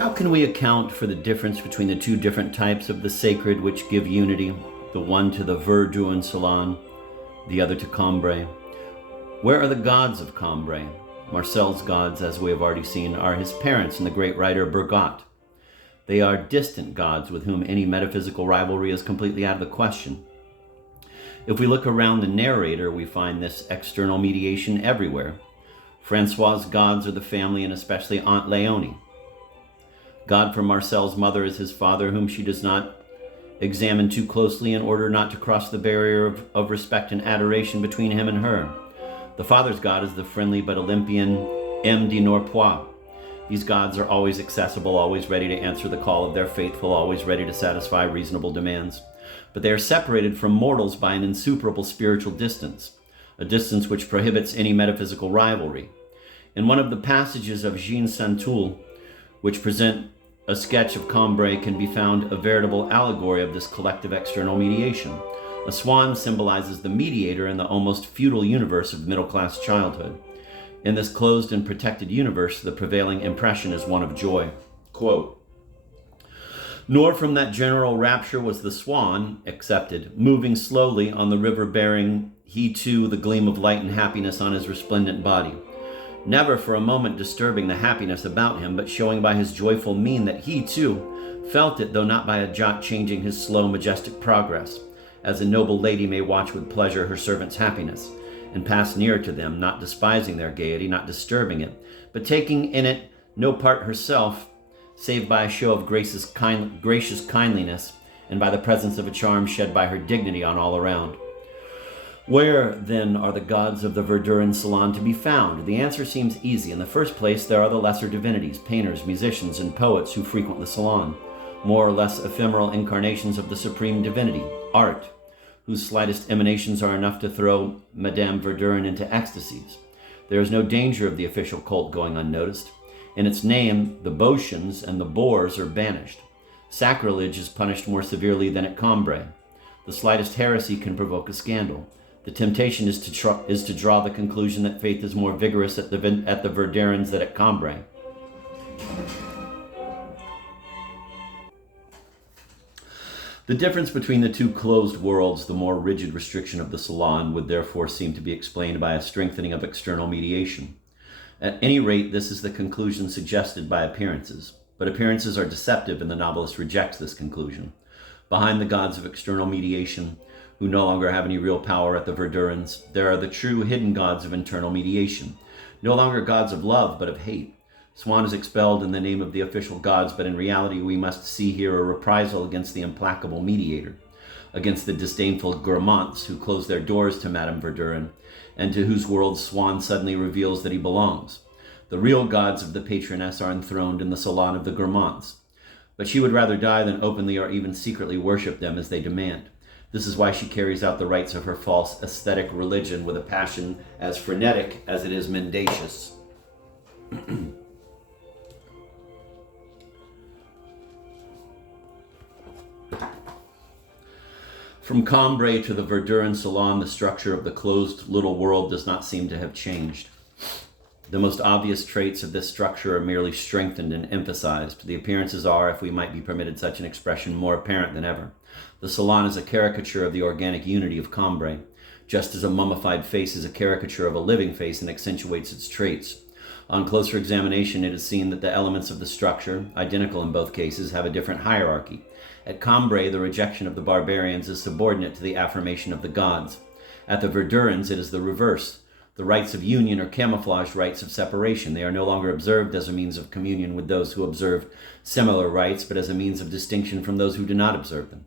How can we account for the difference between the two different types of the sacred which give unity, the one to the Verdun Salon, the other to Cambrai? Where are the gods of Cambrai? Marcel's gods, as we have already seen, are his parents and the great writer Bergot. They are distant gods with whom any metaphysical rivalry is completely out of the question. If we look around the narrator, we find this external mediation everywhere. Francois's gods are the family and especially Aunt Léonie. God for Marcel's mother is his father, whom she does not examine too closely in order not to cross the barrier of respect and adoration between him and her. The father's god is the friendly but Olympian M. de Norpois. These gods are always accessible, always ready to answer the call of their faithful, always ready to satisfy reasonable demands. But they are separated from mortals by an insuperable spiritual distance, a distance which prohibits any metaphysical rivalry. In one of the passages of Jean Santoul, which present a sketch of Cambrai, can be found a veritable allegory of this collective external mediation. A swan symbolizes the mediator in the almost feudal universe of middle-class childhood. In this closed and protected universe, the prevailing impression is one of joy. Quote, "Nor from that general rapture was the swan, excepted, moving slowly on the river bearing, he too, the gleam of light and happiness on his resplendent body. Never for a moment disturbing the happiness about him, but showing by his joyful mien that he, too, felt it, though not by a jot changing his slow, majestic progress, as a noble lady may watch with pleasure her servant's happiness, and pass near to them, not despising their gaiety, not disturbing it, but taking in it no part herself, save by a show of gracious kindliness, and by the presence of a charm shed by her dignity on all around. Where, then, are the gods of the Verdun Salon to be found? The answer seems easy. In the first place, there are the lesser divinities, painters, musicians, and poets who frequent the salon, more or less ephemeral incarnations of the supreme divinity, art, whose slightest emanations are enough to throw Madame Verdun into ecstasies. There is no danger of the official cult going unnoticed. In its name, the Botians and the Boers are banished. Sacrilege is punished more severely than at Cambrai. The slightest heresy can provoke a scandal. The temptation is to draw the conclusion that faith is more vigorous at the Verduns than at Cambrai. The difference between the two closed worlds, the more rigid restriction of the salon, would therefore seem to be explained by a strengthening of external mediation. At any rate, this is the conclusion suggested by appearances. But appearances are deceptive, and the novelist rejects this conclusion. Behind the gods of external mediation, who no longer have any real power at the Verduns, there are the true hidden gods of internal mediation, no longer gods of love, but of hate. Swan is expelled in the name of the official gods, but in reality we must see here a reprisal against the implacable mediator, against the disdainful gourmands who close their doors to Madame Verdun, and to whose world Swan suddenly reveals that he belongs. The real gods of the patroness are enthroned in the salon of the gourmands, but she would rather die than openly or even secretly worship them as they demand. This is why she carries out the rites of her false aesthetic religion with a passion as frenetic as it is mendacious. From Cambrai to the Verdun Salon, the structure of the closed little world does not seem to have changed. The most obvious traits of this structure are merely strengthened and emphasized. The appearances are, if we might be permitted such an expression, more apparent than ever. The salon is a caricature of the organic unity of Cambrai, just as a mummified face is a caricature of a living face and accentuates its traits. On closer examination, it is seen that the elements of the structure, identical in both cases, have a different hierarchy. At Cambrai, the rejection of the barbarians is subordinate to the affirmation of the gods. At the Verduns, it is the reverse. The rites of union are camouflaged rites of separation. They are no longer observed as a means of communion with those who observe similar rites, but as a means of distinction from those who do not observe them.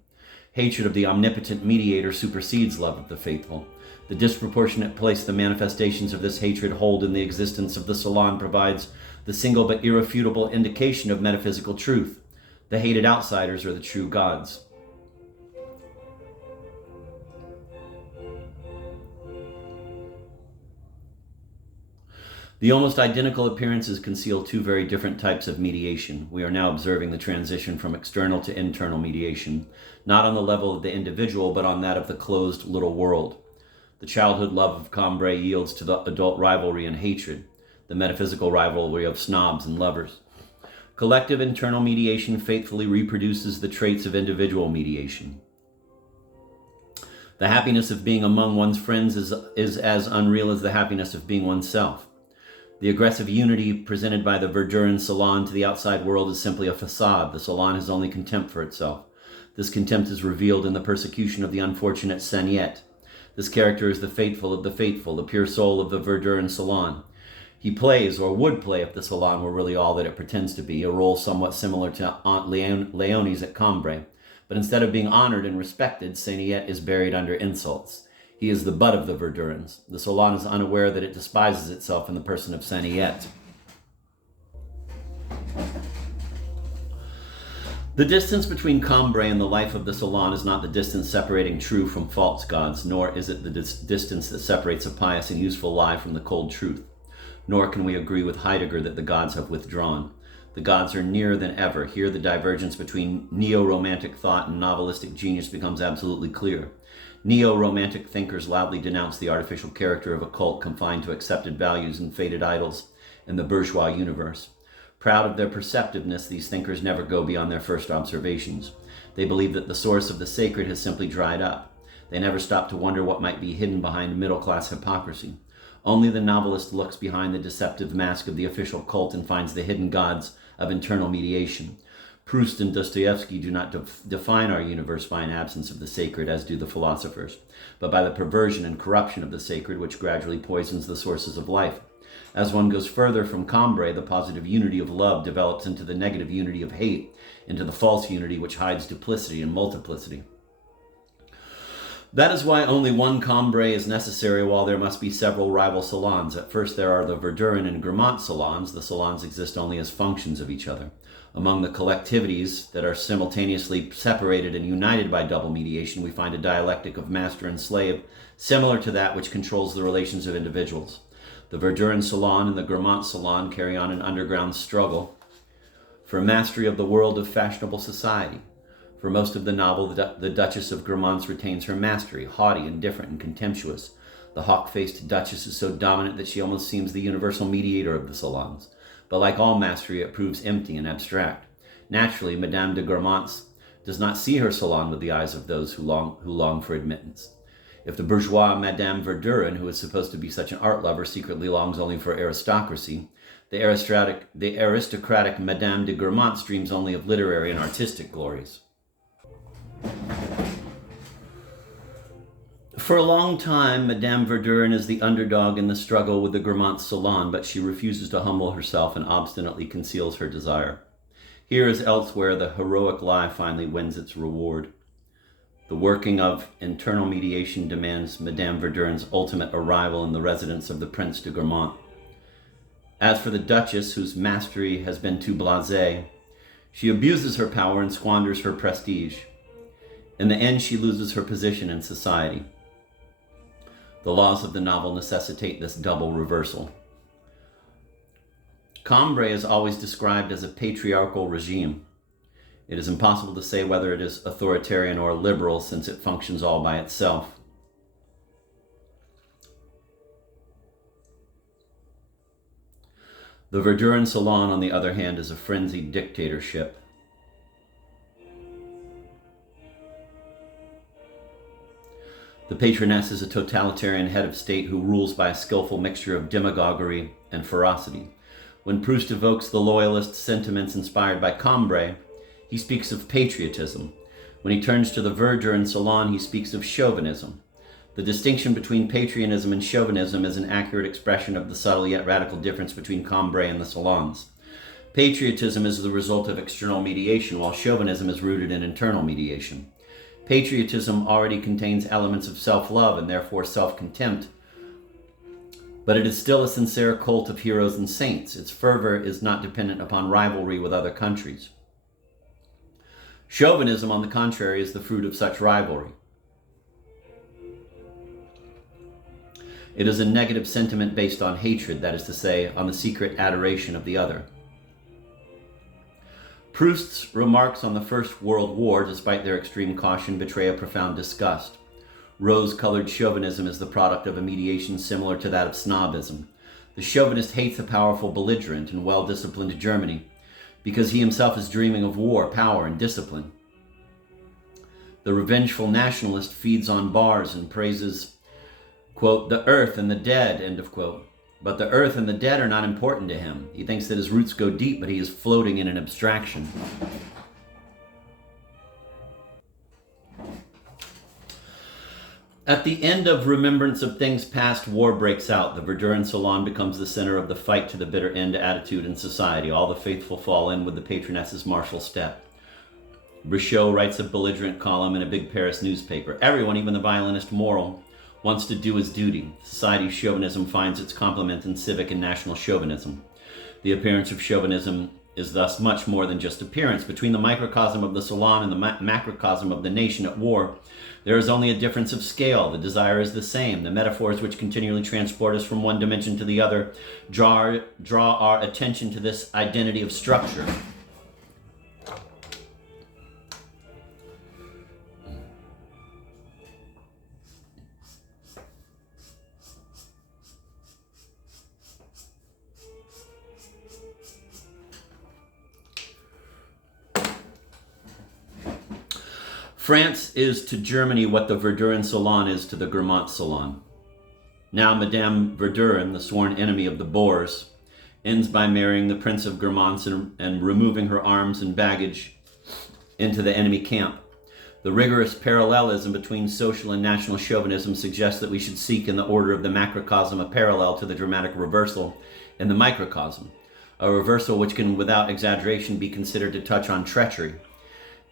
Hatred of the omnipotent mediator supersedes love of the faithful. The disproportionate place the manifestations of this hatred hold in the existence of the salon provides the single but irrefutable indication of metaphysical truth. The hated outsiders are the true gods. The almost identical appearances conceal two very different types of mediation. We are now observing the transition from external to internal mediation, not on the level of the individual, but on that of the closed little world. The childhood love of Cambrai yields to the adult rivalry and hatred, the metaphysical rivalry of snobs and lovers. Collective internal mediation faithfully reproduces the traits of individual mediation. The happiness of being among one's friends is as unreal as the happiness of being oneself. The aggressive unity presented by the Verdurin salon to the outside world is simply a facade. The salon has only contempt for itself. This contempt is revealed in the persecution of the unfortunate Saniette. This character is the faithful of the faithful, the pure soul of the Verdurin salon. He plays, or would play if the salon were really all that it pretends to be, a role somewhat similar to Aunt Leonie's at Cambrai. But instead of being honored and respected, Saniette is buried under insults. He is the butt of the Verdurins. The salon is unaware that it despises itself in the person of Saniette. The distance between Cambrai and the life of the salon is not the distance separating true from false gods, nor is it the distance that separates a pious and useful lie from the cold truth. Nor can we agree with Heidegger that the gods have withdrawn. The gods are nearer than ever. Here the divergence between neo-romantic thought and novelistic genius becomes absolutely clear. Neo-romantic thinkers loudly denounce the artificial character of a cult confined to accepted values and faded idols in the bourgeois universe. Proud of their perceptiveness, these thinkers never go beyond their first observations. They believe that the source of the sacred has simply dried up. They never stop to wonder what might be hidden behind middle-class hypocrisy. Only the novelist looks behind the deceptive mask of the official cult and finds the hidden gods of internal mediation. Proust and Dostoevsky do not define our universe by an absence of the sacred, as do the philosophers, but by the perversion and corruption of the sacred, which gradually poisons the sources of life. As one goes further from Cambrai, the positive unity of love develops into the negative unity of hate, into the false unity which hides duplicity and multiplicity. That is why only one Cambrai is necessary, while there must be several rival salons. At first there are the Verdurin and Grammont salons. The salons exist only as functions of each other. Among the collectivities that are simultaneously separated and united by double mediation, we find a dialectic of master and slave, similar to that which controls the relations of individuals. The Verdurin salon and the Grammont salon carry on an underground struggle for mastery of the world of fashionable society. For most of the novel, the Duchess of Grammont retains her mastery, haughty, indifferent, and contemptuous. The hawk-faced Duchess is so dominant that she almost seems the universal mediator of the salons. But like all mastery, it proves empty and abstract. Naturally, Madame de Grammont does not see her salon with the eyes of those who long for admittance. If the bourgeois Madame Verdurin, who is supposed to be such an art lover, secretly longs only for aristocracy, the aristocratic Madame de Grammont dreams only of literary and artistic glories. For a long time, Madame Verdurin is the underdog in the struggle with the Grammont salon, but she refuses to humble herself and obstinately conceals her desire. Here as elsewhere, the heroic lie finally wins its reward. The working of internal mediation demands Madame Verdurin's ultimate arrival in the residence of the Prince de Grammont. As for the Duchess, whose mastery has been too blasé, she abuses her power and squanders her prestige. In the end, she loses her position in society. The laws of the novel necessitate this double reversal. Cambrai is always described as a patriarchal regime. It is impossible to say whether it is authoritarian or liberal, since it functions all by itself. The Verdurin salon, on the other hand, is a frenzied dictatorship. The patroness is a totalitarian head of state who rules by a skillful mixture of demagoguery and ferocity. When Proust evokes the loyalist sentiments inspired by Cambrai, he speaks of patriotism. When he turns to the Verdurin salon, he speaks of chauvinism. The distinction between patriotism and chauvinism is an accurate expression of the subtle yet radical difference between Cambrai and the salons. Patriotism is the result of external mediation, while chauvinism is rooted in internal mediation. Patriotism already contains elements of self-love and therefore self-contempt, but it is still a sincere cult of heroes and saints. Its fervor is not dependent upon rivalry with other countries. Chauvinism, on the contrary, is the fruit of such rivalry. It is a negative sentiment based on hatred, that is to say, on the secret adoration of the other. Proust's remarks on the First World War, despite their extreme caution, betray a profound disgust. Rose-colored chauvinism is the product of a mediation similar to that of snobism. The chauvinist hates a powerful belligerent in well-disciplined Germany. because he himself is dreaming of war, power, and discipline. The revengeful nationalist feeds on bars and praises, quote, the earth and the dead, end of quote. But the earth and the dead are not important to him. He thinks that his roots go deep, but he is floating in an abstraction. At the end of Remembrance of Things Past, war breaks out. The Verdurin Salon becomes the center of the fight to the bitter end attitude in society. All the faithful fall in with the patroness's martial step. Brichot writes a belligerent column in a big Paris newspaper. Everyone, even the violinist Morel, wants to do his duty. Society's chauvinism finds its complement in civic and national chauvinism. The appearance of chauvinism is thus much more than just appearance. Between the microcosm of the salon and the macrocosm of the nation at war, there is only a difference of scale. The desire is the same. The metaphors which continually transport us from one dimension to the other draw our attention to this identity of structure. France is to Germany what the Verdurin Salon is to the Grammont Salon. Now Madame Verdurin, the sworn enemy of the Boers, ends by marrying the Prince of Grammont and removing her arms and baggage into the enemy camp. The rigorous parallelism between social and national chauvinism suggests that we should seek in the order of the macrocosm a parallel to the dramatic reversal in the microcosm, a reversal which can without exaggeration be considered to touch on treachery.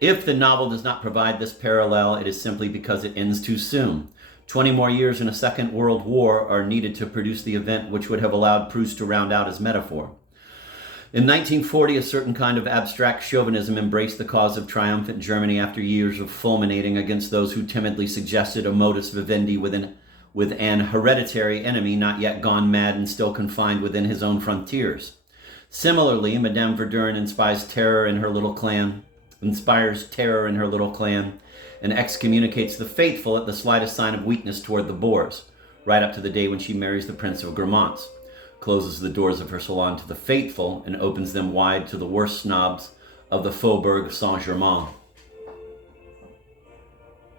If the novel does not provide this parallel, it is simply because it ends too soon. 20 more years in a Second World War are needed to produce the event which would have allowed Proust to round out his metaphor. In 1940, a certain kind of abstract chauvinism embraced the cause of triumphant Germany after years of fulminating against those who timidly suggested a modus vivendi with an hereditary enemy not yet gone mad and still confined within his own frontiers. Similarly, Madame Verdurin inspires terror in her little clan, and excommunicates the faithful at the slightest sign of weakness toward the Boers, right up to the day when she marries the Prince of Grammont, closes the doors of her salon to the faithful, and opens them wide to the worst snobs of the Faubourg Saint-Germain.